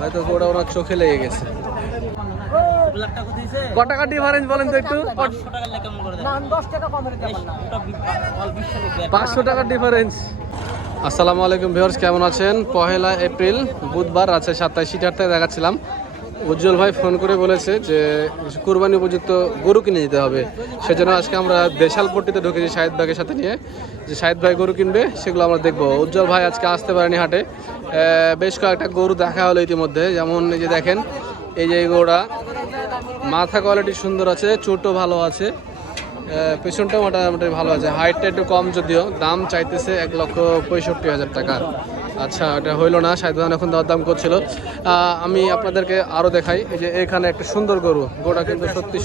হয়তো ওরা ওনার চোখে লেগে গেছে। ক টাকা ডিফারেন্স বলেন তো একটু? 500 টাকার ডিফারেন্স। আসসালামু আলাইকুম ভিউয়ার্স, কেমন আছেন? 1 এপ্রিল বুধবার আছে 27টা দেখাচ্ছিলাম। উজ্জ্বল ভাই ফোন করে বলেছে যে কুরবানি উপযুক্ত গরু কিনে দিতে হবে, সেজন্য আজকে আমরা দেশালপট্টিতে ঢুকেছি শাহিদ ভাইয়ের সাথে নিয়ে, যে শাহিদ ভাই গরু কিনবে সেগুলো আমরা দেখবো। উজ্জ্বল ভাই আজকে আসতে পারেনি হাটে, বেশ কয়েকটা গরু দেখা হলো ইতিমধ্যে। যেমন এই যে দেখেন, এই যে গরুটা মাথা কোয়ালিটি সুন্দর আছে, চোটও ভালো আছে, পেছনটাও মোটামুটি ভালো আছে, হাইটটা একটু কম যদিও। দাম চাইতেছে 1,65,000 টাকা। আচ্ছা, এটা হইলো না, শাহিদ ভাই এখন দাম করছিল। আমি আপনাদেরকে আরও দেখাই। এই যে এখানে একটা সুন্দর গরুটা কিন্তু সত্যি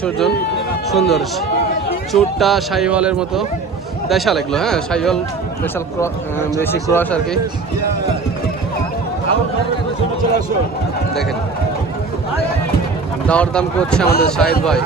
সুন্দর, চুটটা শাহিওয়ালের মতো, দেশাল এগুলো, হ্যাঁ শাহিওয়াল দেশাল বেশি ক্রস আর কি। দেখেন দাম করছে আমাদের শাহিদ ভাই।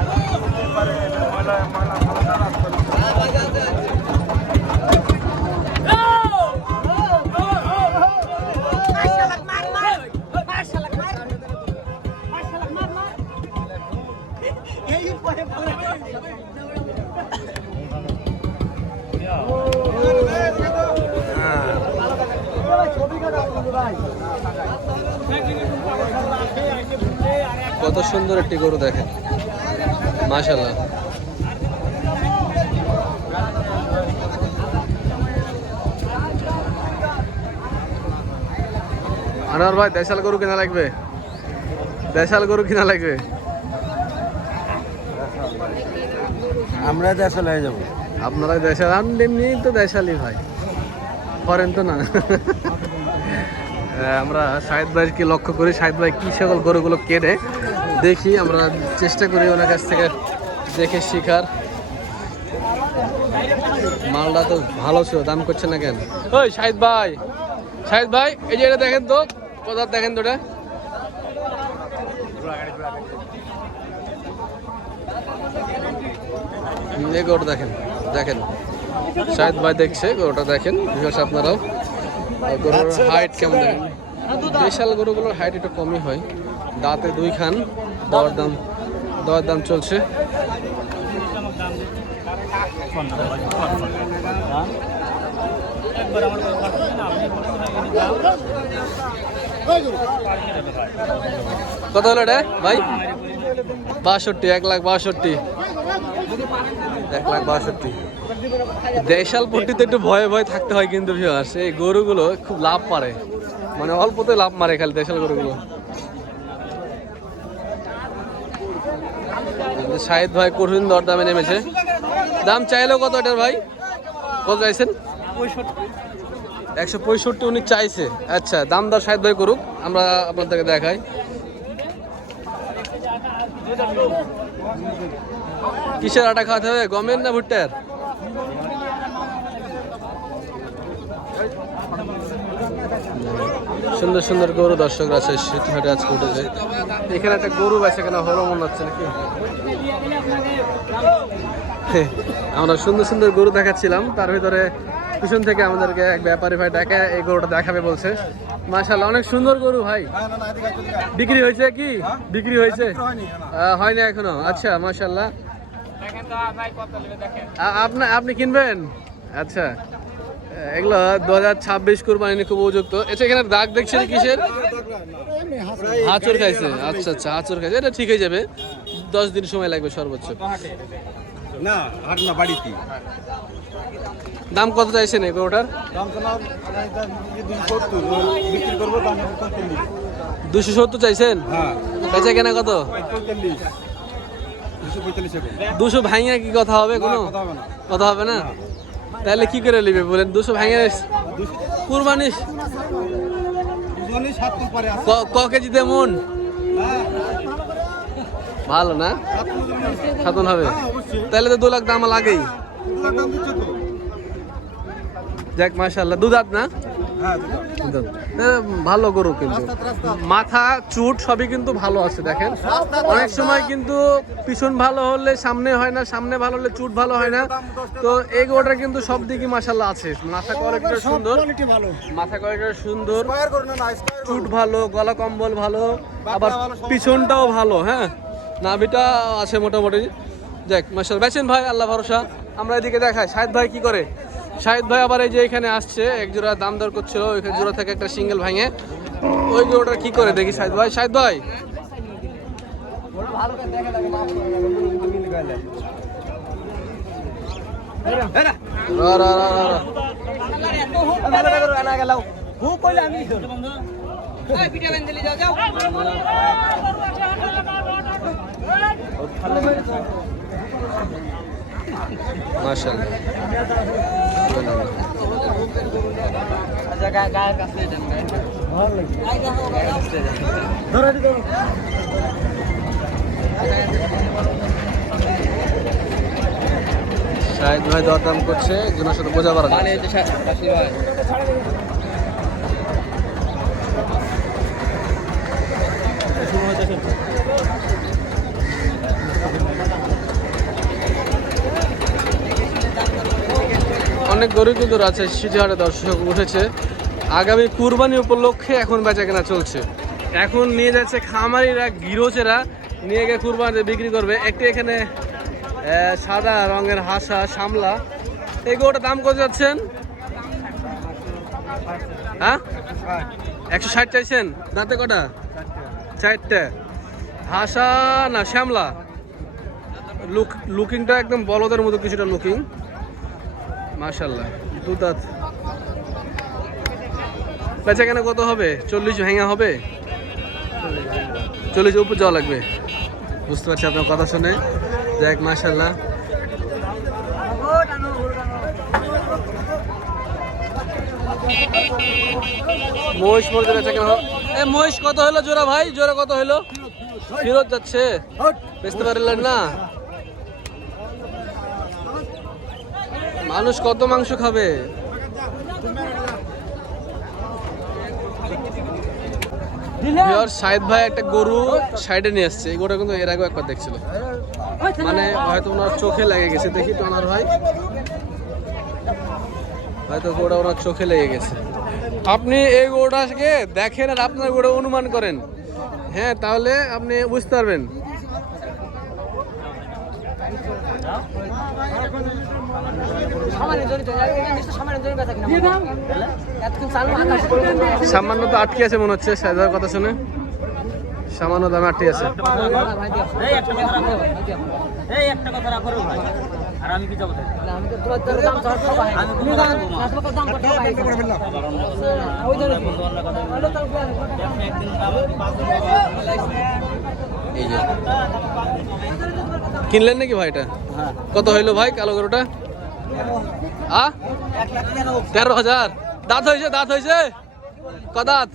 কত সুন্দর একটি গরু দেখেন, মাশাআল্লাহ। আনোয়ার ভাই, দেশাল গরু কিনা লাগবে, দেশাল গরু কিনা লাগবে। আমরা দেশাল হয়ে যাবো, আপনারা দেশাল, এমনি তো দেশালি ভাই, করেন তো না। আমরা শাহিদ ভাইকে লক্ষ্য করি, শাহিদ ভাই কী সকল গরুগুলো কেনে দেখি, আমরা চেষ্টা করি ওনার কাছ থেকে দেখে শিখার। মালটা তো ভালো ছিল, দাম করছে না কেন? ওই শাহিদ ভাই, এই যে এটা দেখেন তো, কোথাও দেখেন তো, এটা গরুটা দেখেন শাহিদ ভাই দেখছে গরুটা, দেখেন আপনারাও। গরুর হাইট কেমন দেখেন, বিশাল গরুগুলোর হাইট একটু কমই হয়, দাঁতে 2 খান। দর দাম চলছে। কত হলো এটা ভাই? 62, 1,62,000। 1,62,000। দেশালপট্টিতে একটু ভয়ে থাকতে হয় কিন্তু ভিউয়ার্স, এই গরুগুলো খুব লাভ মারে, মানে অল্পতে লাভ মারে খালি দেশাল গরুগুলো। শাহিদ ভাই কঠিন দরদামে নেমেছে। দাম চাইলেও কত এটার ভাই? কত চাইছেন? 165 উনি চাইছে। আচ্ছা, দাম দর শাহিদ ভাই করুক, আমরা আপনাদেরকে দেখাই। কিসের আটা খাওয়াতে হবে, গমের না ভুট্টার? সুন্দর সুন্দর গরু দর্শকরা আছে সিটিহাটে আজকে উঠেছে। এখানে একটা গরু বেচে কেনা হলো মনে হচ্ছে নাকি? আমরা সুন্দর সুন্দর গরু দেখাচ্ছিলাম, তার ভিতরে পিছন থেকে আমাদেরকে এক ব্যাপারী ভাই ডাকে এই গরুটা দেখাবে বলছে। মাশাআল্লাহ, অনেক সুন্দর গরু ভাই। বিক্রি হয়েছে কি? বিক্রি হয়েছে? হয়নি এখনো? আচ্ছা, মাশাআল্লাহ। আপনি কিনবেন? আচ্ছা, এগুলো 2026 কুরবানি খুব উপযুক্ত। আচ্ছা, এখানে দাগ দেখছেন কিসের? হাঁচড় খাইছে। আচ্ছা, হাঁচড় খাইছে, এটা ঠিক হয়ে যাবে, 10 দিন সময় লাগবে সর্বোচ্চ। না হাট না, বাড়িতে। দাম কত চাইছেন এই গরুটার? 270 চাইছেন? বেচা কেনা কত? 200 ভাঙিয়ে কি কথা হবে? কোনো কথা হবে না? তাহলে কি করে নিবে বলেন? 200 ভাঙিয়ে কুরবানি ক কেজিতে মন? ভালো না, 7 হবে, তাহলে তো 2 লাখ দাম লাগেই। যাক মাশাআল্লাহ। দুধ না? হ্যাঁ ভালো গরু কিন্তু মাথা চুট সবই কিন্তু ভালো আছে দেখেন। অনেক সময় কিন্তু পিছন ভালো হলে সামনে হয় না, সামনে ভালো হলে চুট ভালো হয় না। তো এই গরুটা কিন্তু সব দিকে মাশাআল্লাহ আছে। মাথা কোয়ালিটিটা সুন্দর, মাথা কোয়ালিটিটা সুন্দর, চুট ভালো, গলা কম্বল ভালো, আবার পিছনটাও ভালো। হ্যাঁ, নাভিটা আছে মোটামুটি। দেখ মাশাআল্লাহ, বেচেন ভাই, আল্লাহ ভরসা। আমরা এদিকে দেখাই শাহিদ ভাই কি করে। শাহিদ ভাই আবার এই যে এখানে আসছে, এক জোড়া দাম দর করছিল, ওইখানে জোড়া থেকে একটা সিঙ্গেল ভাঙে, ওই জোড়াটা কি করে দেখি শাহিদ ভাই। শাহিদ ভাই রা রা রা রা রা। শাহিদ ভাই দরদাম করছে, একজনের সাথে বোঝা পারা যায়। অনেক গরু কিন্তু আছে সিটিহাটে, দর্শক উঠেছে। আগামী কুরবানি উপলক্ষে এখন বেচাকেনা চলছে। এখন নিয়ে যাচ্ছে খামারিরা, গিরোচেরা নিয়ে গিয়ে কুরবানিতে বিক্রি করবে। একটি এখানে সাদা রঙের হাসা সামলা, এই গরুটার দাম কত যাচ্ছেন? হ্যাঁ, 160 চাইছেন। দাঁতে কটা? 4টে। হাসা না শ্যামলা, লুকিংটা একদম বলদের মতো কিছুটা লুকিং, মাশাআল্লাহ। দুধাত বেচা কেন কত হবে? 40 ভেঙা হবে, 40 উপর যাওয়া লাগবে। বুঝতে পারছি আপনার কথা শুনে। দেখ মাশাআল্লাহ, মহিষ বলতে বেচা কেন। এ মহিষ কত হলো জোড়া ভাই? জোড়া কত হলো? ফেরত যাচ্ছে, বেচতে পারলেন না। মানুষ কত মাংস খাবে? শাহিদ ভাই একটা গরু সাইডে নিয়ে আসছে। এই গরুটা কিন্তু এর আগেও একবার দেখছিল, মানে হয়তো ওনার চোখে লেগে গেছে। দেখি তো ওনার ভাই, হয়তো গরুটা ওনার চোখে লেগে গেছে। আপনি এই গরুটাকে দেখেন আর আপনার গরু অনুমান করেন, হ্যাঁ, তাহলে আপনি বুঝতে পারবেন। সামান্য তো আটকে আছে মনে হচ্ছে শাহিদের কথা শুনে, সামান্য দামে আটকে আছে। কিনলেন নাকি ভাই এটা? কত হইলো ভাই কালো গরুটা? 13,000। দাঁত হয়েছে? দাঁত হয়েছে কদাত?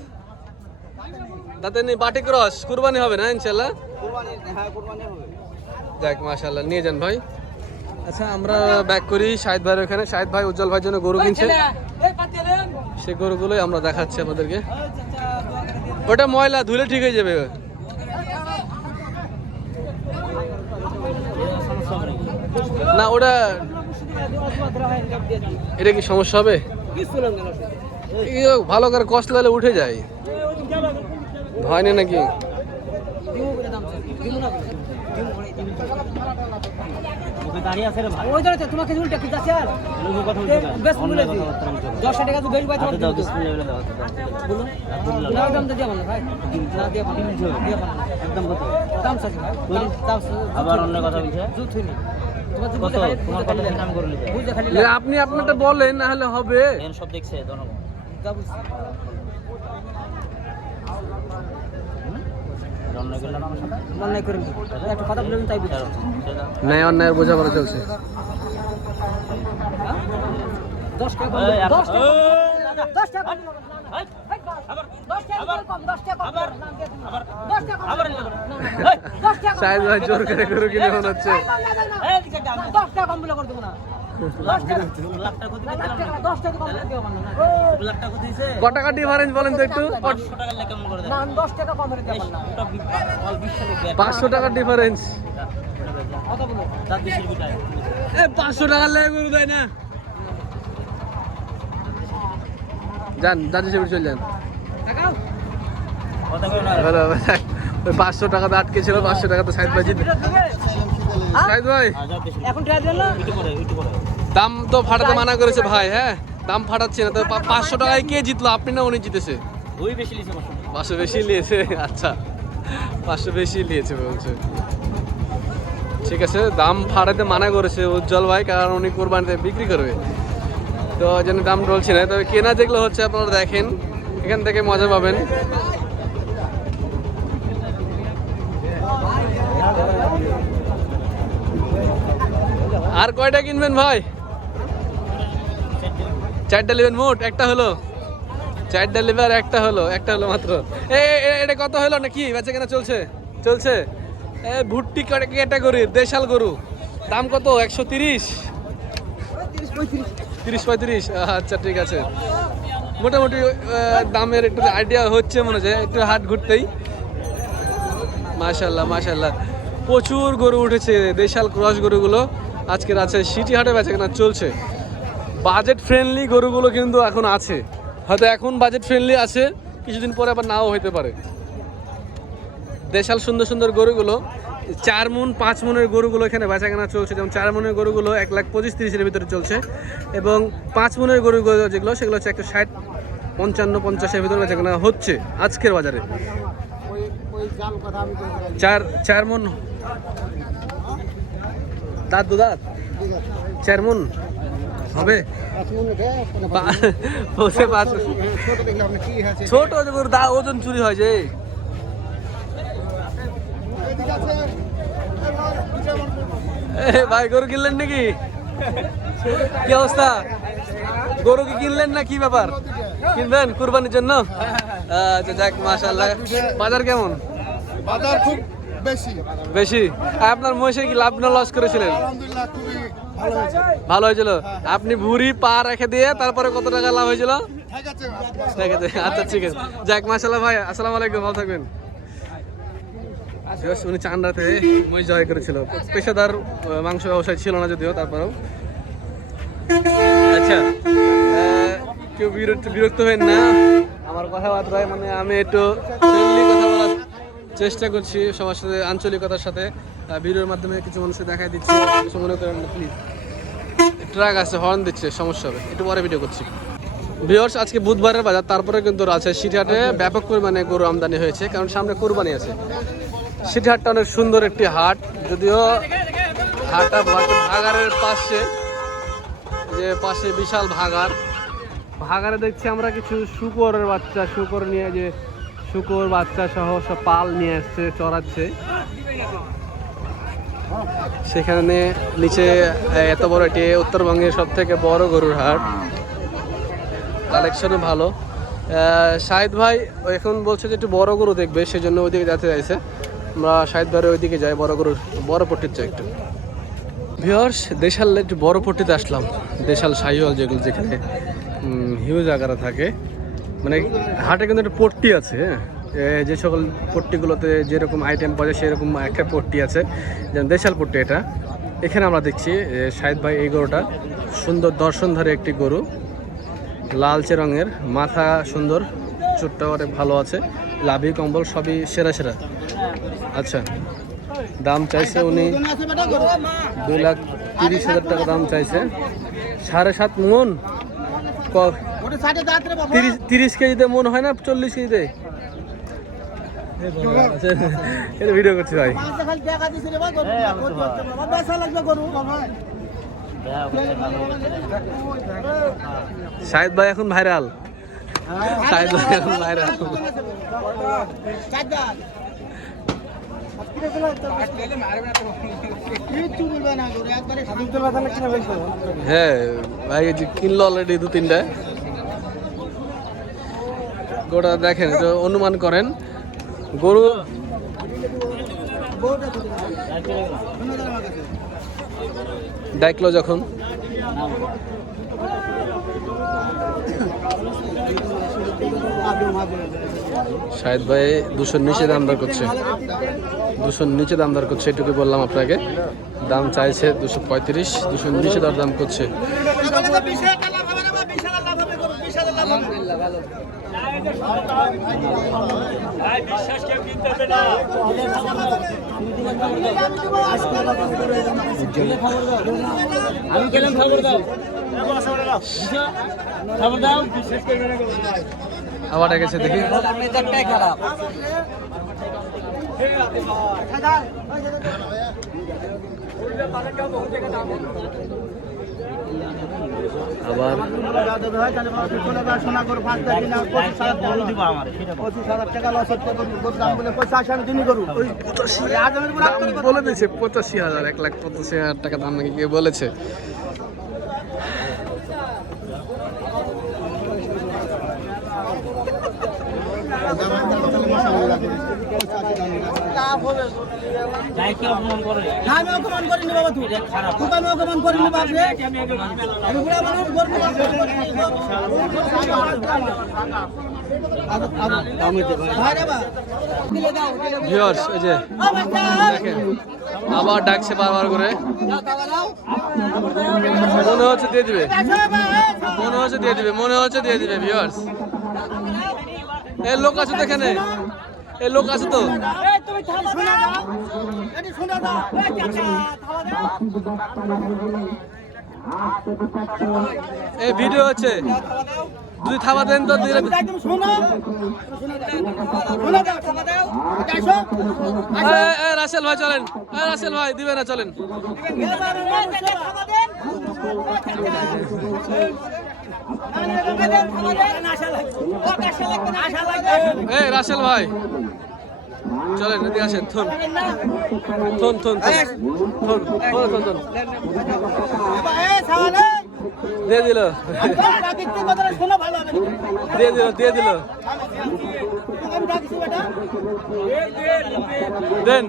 দাঁতে নেই, বাটি ক্রস। কুরবানি হবে না ইনশাল্লাহ? যাক মাশাআল্লাহ, নিয়ে যান ভাই। আচ্ছা, আমরা ব্যাক করি শাহিদ ভাইয়ের ওখানে। শাহিদ ভাই উজ্জ্বল ভাইয়ের জন্য গরু কিনছে, সেই গরুগুলোই আমরা দেখাচ্ছি আমাদেরকে। ওটা ময়লা ধুলে ঠিক হয়ে যাবে। না ওটা, এটা কি সমস্যা হবে? ভালো করে কষ্ট লাগলে উঠে যায়, হয় না নাকি? আপনি আপনারটা বলেন, না হলে হবে। সব দেখছে ন্যায় অন্যায়ের বোঝাপড়া চলছে। শাহিদ ভাই জোর করে গরু কিনে মনে হচ্ছে। কত টাকা ডিফারেন্স বলেন তো একটু? 500 টাকার ডিফারেন্স। 500 টাকার লেগে গরু দেয় না। যান দাদু সেবার চলে যান। ওই 500 টাকাতে আটকে ছিল, 500 টাকাতে সাইদ ভাই জিতে। সাইদ ভাই দাম তো ফাটাতে মানা করেছে ভাই। হ্যাঁ দাম ফাটাচ্ছে না তো। 500 টাকায় কে জিতলো, আপনি না উনি জিতেছে? 500 বেশি নিয়েছে। আচ্ছা 500 বেশি নিয়েছে বলছে। ঠিক আছে, দাম ফাটাতে মানা করেছে উজ্জ্বল ভাই, কারণ উনি কোরবানিতে বিক্রি করবে, তো যেন দাম বলছি না। তবে কেনা যেগুলো হচ্ছে আপনারা দেখেন, এখান থেকে মজা পাবেন। আর কয়টা কিনবেন ভাই? 4টা নেবেন মোট? একটা হলো 4টা নেবে আর একটা হলো মাত্র। এটা কত হলো নাকি বেচা কেনা চলছে? ভুট্টি ক্যাটাগরির দেশাল গরু দাম কত? 130, 30-35। আচ্ছা ঠিক আছে, মোটামুটি দামের একটু আইডিয়া হচ্ছে মনে হচ্ছে একটু হাট ঘুরতেই। মাশাআল্লাহ প্রচুর গরু উঠেছে, দেশাল ক্রস গরুগুলো আজকের আছে সিটি হাটে বেচা কেনা চলছে। বাজেট ফ্রেন্ডলি গরুগুলো কিন্তু এখন আছে, হয়তো এখন বাজেট ফ্রেন্ডলি আছে, কিছুদিন পরে আবার নাও হইতে পারে। দেশাল সুন্দর গরুগুলো 4 মণ 5 মণের গরুগুলো এখানে বেচা কেনা চলছে। যেমন 4 মণের গরুগুলো 1,25,30-এর ভিতরে চলছে, এবং 5 মণের গরুগুলো যেগুলো সেগুলো হচ্ছে 160, 55, 50-এর ভিতরে বেচা কেনা হচ্ছে আজকের বাজারে। 4 মণ দাঁত 4 মণ হবে। ছোট গরু ওজন চুরি হয় যে। ভাই গরু কিনলেন নাকি? কি অবস্থা? গরু কি কিনলেন না কি ব্যাপার? কিনবেন কুরবানির জন্য? আচ্ছা যাক মাশাআল্লাহ। বাজার কেমন? বাজার খুব বেশি। আপনার মহিষে কি লাভ না লস করেছিলেন? আলহামদুলিল্লাহ খুবই ভালো হয়েছে। ভালো হয়েছিল। আপনি ভুঁড়ি পা রেখে দিয়ে তারপরে কত টাকা লাভ হয়েছিল? ঠিক আছে। আচ্ছা ঠিক আছে, যাক মাশাআল্লাহ ভাই, আসসালামু আলাইকুম, ভালো থাকবেন। উনি চান্ডাতে মহিষ জয় করেছিল, পেশাদার মাংস ব্যবসায় ছিল না যদিও, তারপরেও। আচ্ছা কেউ বিরক্ত হবেন না আমার কথাবার্তায়, মানে আমি একটু ফ্রেন্ডলি কথা বলার চেষ্টা করছি সবার সাথে, আঞ্চলিকতার সাথে। ভিডিওর মাধ্যমে কিছু মানুষকে দেখাই দিচ্ছি, কিছু মনে করেন না প্লিজ। ট্রাক আছে, হর্ন দিচ্ছে, সমস্যা হবে, একটু পরে ভিডিও করছি। ভিউয়ার্স আজকে বুধবারের বাজার, তারপরে কিন্তু রাজশাহী সিটি হাটে ব্যাপক পরিমাণে গরু আমদানি হয়েছে, কারণ সামনে কোরবানি আছে। সিটি হাটটা অনেক সুন্দর একটি হাট, যদিও হাটটা ভাগাড়ের পাশে, যে পাশে বিশাল ভাগাড়ে দেখছি আমরা কিছু শুকরের বাচ্চা, শুকর নিয়ে যে শুকর বাচ্চা সহ সব পাল নিয়ে আসছে, চড়াচ্ছে সেখানে। নিচে এত বড় এটি উত্তরবঙ্গের সব থেকে বড় গরুর হাট, কালেকশনও ভালো। শাহিদ ভাই এখন বলছে যে একটু বড় গরু দেখবে, সেই জন্য ওইদিকে যেতে চাইছে। আমরা শাহিদ ভাইয়ের ওইদিকে যাই, বড় পট্টির চাই একটু। ভিউয়ার্স দেশাল একটু বড় পট্টিতে আসলাম, দেশাল শাহিওয়াল যেগুলো যেখানে হিউজ আকারে থাকে, মানে হাটে কিন্তু একটা পট্টি আছে। হ্যাঁ যে সকল পট্টিগুলোতে যেরকম আইটেম পাওয়া যায় সেরকম একটা পট্টি আছে, যেমন দেশাল পট্টি এটা। এখানে আমরা দেখছি শাহিদ ভাই এই গরুটা সুন্দর দর্শনধারী একটি গরু, লালচে রঙের, মাথা সুন্দর, চুটটা অনেক ভালো আছে, লাভি কম্বল সবই সেরা। আচ্ছা দাম চাইছে উনি 2,30,000 টাকা দাম চাইছে। 7.5 মণ 30 কেজিতে মন হয় না, 40 কেজিতে? এটা ভিডিও করছি ভাই। শাহিদ ভাই এখন ভাইরাল, হ্যাঁ ভাই কিনলো অলরেডি 2-3টা। গোটা দেখেন, অনুমান করেন গরু দেখলো যখন শাহেদ ভাই 200 নিচে দাম দর করছে, 200 নিচে দাম দর করছে, এটুকু বললাম আপনাকে। দাম চাইছে 235, 200 নিচে দর দাম করছে। আমি গেলাম, খবর দাও, খবর দাও। আবার গেছে দেখি। খারাপ আবার বলে দিয়েছে 85,000, 1,85,000 টাকা দাম নাকি কে বলেছে। ভিউয়ার্স, এই যে দেখেন আবার ডাকছে বারবার করে, মনে হচ্ছে দিয়ে দিবে, মনে হচ্ছে দিয়ে দিবে, মনে হচ্ছে দিয়ে দিবে। ভিউয়ার্স, এই লোক আছে তো এখানে, এই লোক আছে তো। এই ভিডিও হচ্ছে, যদি থাবা দেন তো দিলে। রাসেল ভাই চলেন, রাসেল ভাই দিবে না, চলেন। এই রাসেল ভাই চলেন, এদিকে আসেন। থন থন থন থন থন থন থন দিয়ে দিল, দিয়ে দিল, দিয়ে দিল, দেন।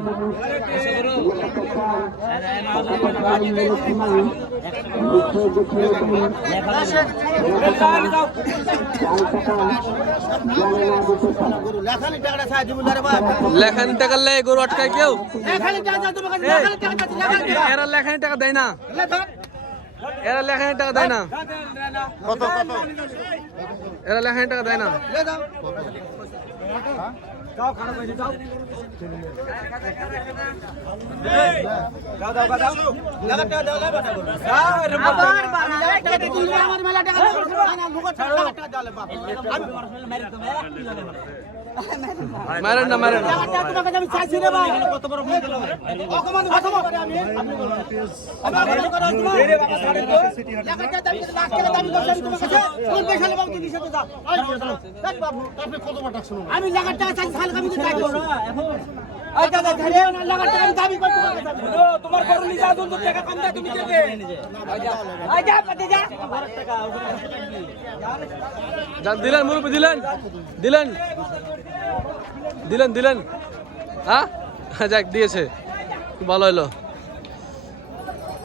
লেখানি টাকা লে গরু আটকায় কেউ? এরা লেখানি টাকা দেয় না, এরা লেখানি টাকা দেয় না, এরা লেখানি টাকা দেয় না। মারেন না, মারেন না। আমি লাখ টাকা চাই, তোমার গরু নিয়ে যাও, টাকা কম দেয়, তুমি দিলেন মুরব্বী, দিলেন, দিলেন, দিলেন, দিলেন। হ্যাঁ, যাক দিয়েছে, ভালো হলো।